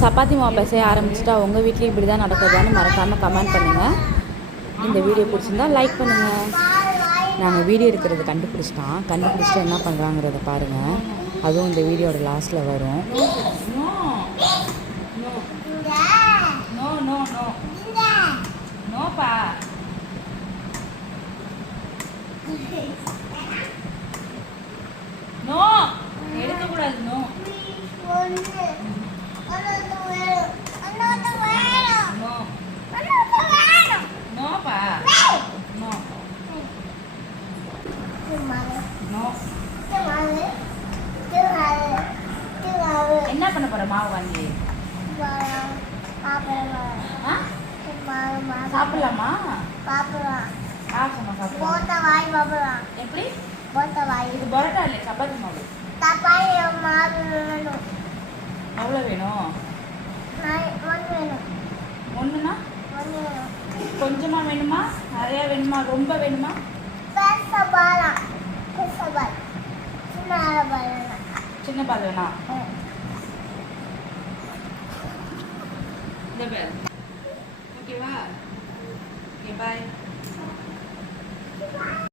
சப்பாத்தி மாவு பிசைய ஆரம்பிச்சிட்டா உங்கள் வீட்லேயும் இப்படி தான் நடக்குதான்னு மறக்காமல் கமெண்ட் பண்ணுங்கள். இந்த வீடியோ பிடிச்சிருந்தா லைக் பண்ணுங்கள். நாங்கள் வீடியோ எடுக்கிறது கண்டுபிடிச்சிட்டு என்ன பண்ணுறாங்கிறத பாருங்கள். அதுவும் இந்த வீடியோட லாஸ்ட்டில் வரும். நோ எடுக்கக்கூடாது. நோ நோப்பா நோ நோ. என்ன பண்ண போற மாவு வாங்கி? சாப்பிடலாமா? எப்படி? இது பரோட்டா இல்லை, சப்பாத்தி மாவு. எவ்வளோ வேணும்? ஒன்றுனா கொஞ்சமா வேணுமா, நிறையா வேணுமா, ரொம்ப வேணுமா? சின்ன பால் வேணா? இந்த பேர் ஓகேவா? Okay bye.